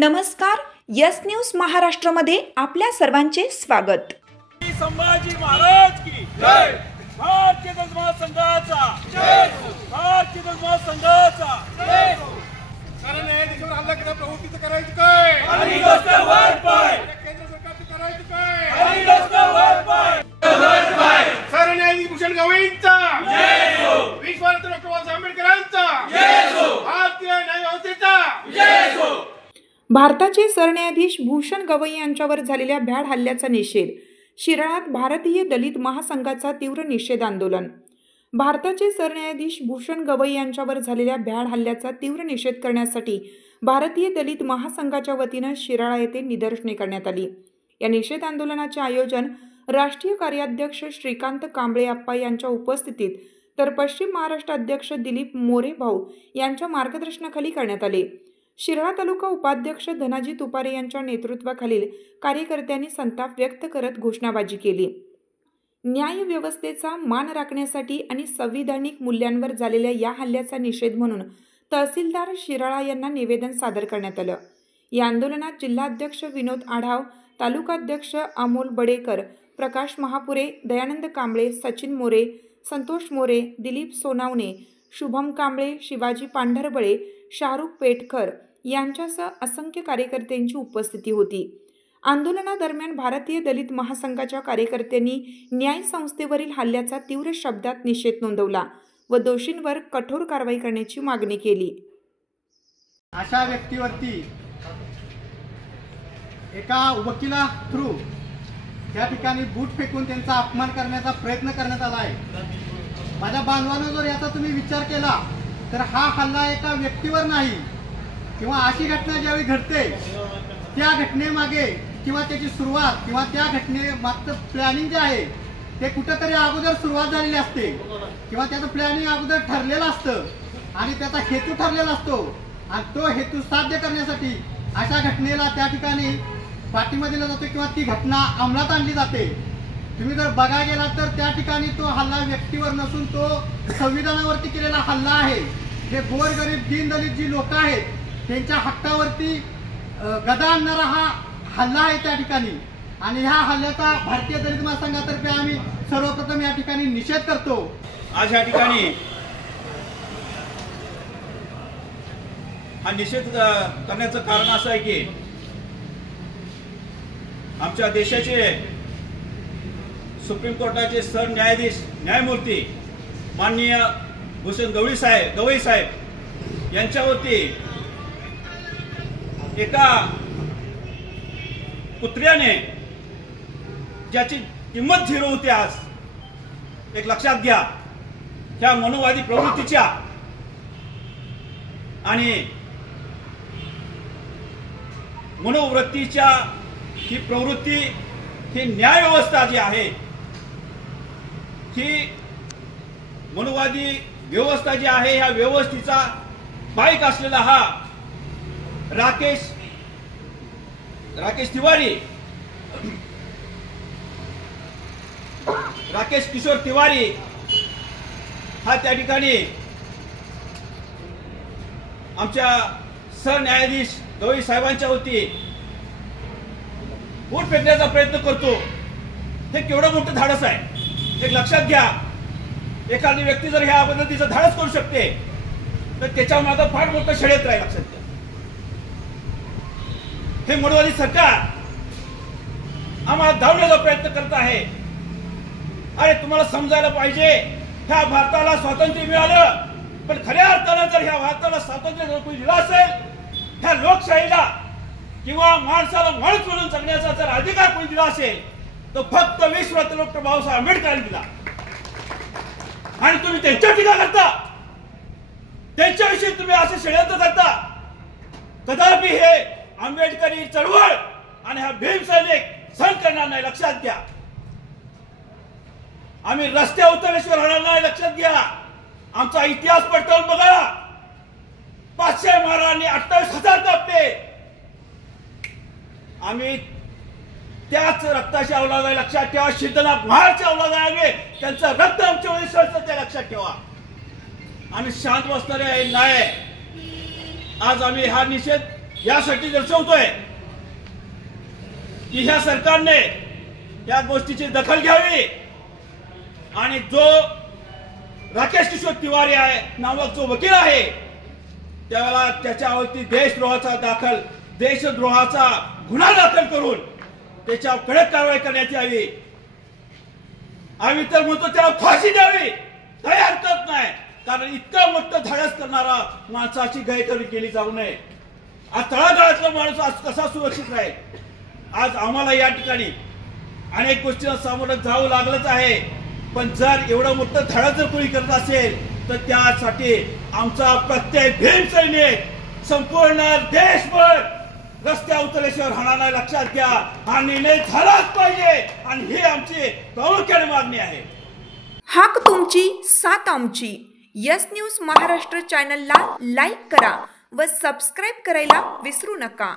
नमस्कार, yes news महाराष्ट्रमध्ये आपल्या सर्वांचे स्वागत। संभाजी महाराज की जय। भारतीय जनता महासंघाचा जय। भारतीय जनता महासंघाचा जय। कारण हे देशावर हल्ला केला प्रवृत्तीचं करायचं काय आणि गोष्ट वर पाय केंद्र सरकारचं करायचं काय आणि गोष्ट वर पाय सरन्यायाधीश भूषण गवईंचा जय हो। विश्वरत्न डॉक्टर बाबासाहेब आंबेडकरांचा जय हो। भारतीय न्यायव्यवस्थेचा जय हो। भारताचे सरन्यायाधीश भूषण गवई यांच्यावर झालेल्या भ्याड हल्ल्याचा निषेध। शिराळ्यात भारतीय दलित महासंघाचा तीव्र निषेध आंदोलन। भारताचे सरन्यायाधीश भूषण गवई यांच्यावर झालेल्या भ्याड हल्ल्याचा तीव्र निषेध करण्यासाठी भारतीय दलित महासंघाच्या वतीने शिराळा येथे निदर्शने करण्यात आली। या निषेध आंदोलनाचे आयोजन राष्ट्रीय कार्याध्यक्ष श्रीकांत कांबळे आप्पा यांच्या उपस्थितीत तर पश्चिम महाराष्ट्र अध्यक्ष दिलीप मोरे भाऊ यांच्या मार्गदर्शनाखाली करण्यात आले। शिराळा तालुका उपाध्यक्ष धनाजी तुपारे यांच्या नेतृत्वाखालील कार्यकर्त्यांनी संताप व्यक्त करत घोषणाबाजी केली। न्याय व्यवस्थेचा मान राखण्यासाठी आणि संविधानिक मूल्यांवर झालेल्या या हल्ल्याचा निषेध म्हणून तहसीलदार शिराळा यांना निवेदन सादर करण्यात आलं। या आंदोलनात जिल्हाध्यक्ष विनोद आढाव, तालुकाध्यक्ष अमोल बडेकर, प्रकाश महापुरे, दयानंद कांबळे, सचिन मोरे, संतोष मोरे, दिलीप सोनावणे, शुभम कांबळे, शिवाजी पांढरबळे, शाहरुख पेटकर यांच्यासह असंख्य कार्यकर्त्यांची उपस्थिती होती। आंदोलनादरम्यान भारतीय दलित महासंघाच्या कार्यकर्त्यांनी न्याय संस्थेवरील हल्ल्याचा तीव्र शब्दात निषेध नोंदवला व दोषींवर कठोर कारवाई करण्याची मागणी केली। अशा व्यक्तीवरती एका वकिला थ्रू त्या ठिकाणी बूट फेकून त्यांचा अपमान करण्याचा प्रयत्न करण्यात आला आहे। माझ्या बांधवांनो, जर याचा तुम्ही विचार केला तर हा हल्ला एका व्यक्तीवर नाही किंवा अशी घटना ज्यावेळी घडते त्या घटनेमागे किंवा त्याची सुरुवात किंवा त्या घटनेमागचं प्लॅनिंग जे आहे ते कुठेतरी अगोदर सुरुवात झालेली असते किंवा त्याचं प्लॅनिंग अगोदर ठरलेलं असतं आणि त्याचा हेतू ठरलेला असतो आणि तो हेतू साध्य करण्यासाठी अशा घटनेला त्या ठिकाणी पाठिंबा दिला जातो किंवा ती घटना अंमलात आणली जाते। तुम्ही जर बघायला गेला तर त्या ठिकाणी तो हल्ला व्यक्तीवर नसून तो संविधानावरती केलेला हल्ला आहे। जे गोरगरीब दीनदलित जी लोक आहेत त्यांच्या हक्कावरती गदा आणणारा हा हल्ला आहे त्या ठिकाणी आणि ह्या हल्ल्याचा भारतीय दलित महासंघातर्फे आम्ही सर्वप्रथम या ठिकाणी निषेध करतो। आज या ठिकाणी हा निषेध करण्याचं कारण असं आहे की आमच्या देशाचे सुप्रीम कोर्टाचे सरन्यायाधीश न्यायमूर्ती माननीय भूषण गवई साहेब यांच्यावरती एका कुत्र्याने ज्याची किंमत झिरो होती आज एक लक्षात घ्या, ह्या मनोवादी प्रवृत्तीच्या आणि मनोवृत्तीच्या ही प्रवृत्ती ही न्याय व्यवस्था जी आहे ही मनोवादी व्यवस्था जी आहे ह्या व्यवस्थेचा बाईक असलेला हा राकेश किशोर तिवारी हा त्या ठिकाणी आमच्या सरन्यायाधीश गवई साहेबांच्या वती बूट फेकण्याचा प्रयत्न करतो। हे केवढं मोठं धाडस आहे एक लक्षात घ्या। एखादी व्यक्ती जर ह्या पद्धतीचं धाडस करू शकते तर त्याच्या मागे फार मोठं षडयंत्र आहे, लक्षात घ्या। हे मनोवादी सरकार आम्हाला धावण्याचा प्रयत्न करत आहे। अरे तुम्हाला समजायला पाहिजे, ह्या भारताला स्वातंत्र्य मिळालं पण खऱ्या अर्थानं जर ह्या भारताला स्वातंत्र्य जर कोणी दिलं असेल, ह्या लोकशाहीला किंवा माणसाला माणूस म्हणून जगण्याचा जर अधिकार कोणी दिला असेल तर फक्त विश्वरत्न डॉक्टर बाबासाहेब आंबेडकरांनी दिला। आणि तुम्ही त्यांच्या टीका करता, त्यांच्याविषयी तुम्ही असे षडयंत्र करता। कदापि हे आंबेडकरी चळवळ आणि हा भीम सैनिक सहन करणार नाही, लक्षात घ्या। आम्ही रस्त्यावर उतरल्याशिवाय राहणार नाही, लक्षात घ्या। आमचा इतिहास पडताळून बघा, 500 महाराजांनी 28,000 कापले, आम्ही त्याच रक्ताची अवलाद आहे, लक्षात ठेवा। सिद्धनाथ महाराजचे अवलाद आहे आम्ही, त्यांचं रक्त आमच्यामध्ये सळतं ते लक्षात ठेवा। आम्ही शांत बसणारे नाही। आज आम्ही हा निषेध यासाठी दर्शवतोय की ह्या सरकारने या गोष्टीची दखल घ्यावी आणि जो राकेश किशोर तिवारी आहे नामक जो वकील आहे त्याला त्याच्यावरती देशद्रोहाचा गुन्हा दाखल करून त्याच्यावर कडक कारवाई करण्यात यावी। आम्ही तर म्हणतो त्याला फाशी द्यावी, काही हरकत नाही, कारण इतकं मोठं धाडस करणारा माणसाची गैरकरी केली जाऊ नये। आज तळागाळातला माणूस आज कसा सुरक्षित राहील? आज आम्हाला या ठिकाणी अनेक गोष्टींना सामोरं जावं लागलंच आहे, पण जर एवढं मोठं धाडस जर कोणी करत असेल तर त्यासाठी आमचा प्रत्येक भीम सैनिक संपूर्ण देशभर रस्त्यावर उतरल्याशिवाय राहणार नाही, लक्षात घ्या। हा निर्णय झालाच पाहिजे आणि ही आमची प्रामुख्याने मागणी आहे। हाक तुमची साथ आमची। यस न्यूज महाराष्ट्र चॅनलला लाईक करा व सबस्क्राईब करायला विसरू नका।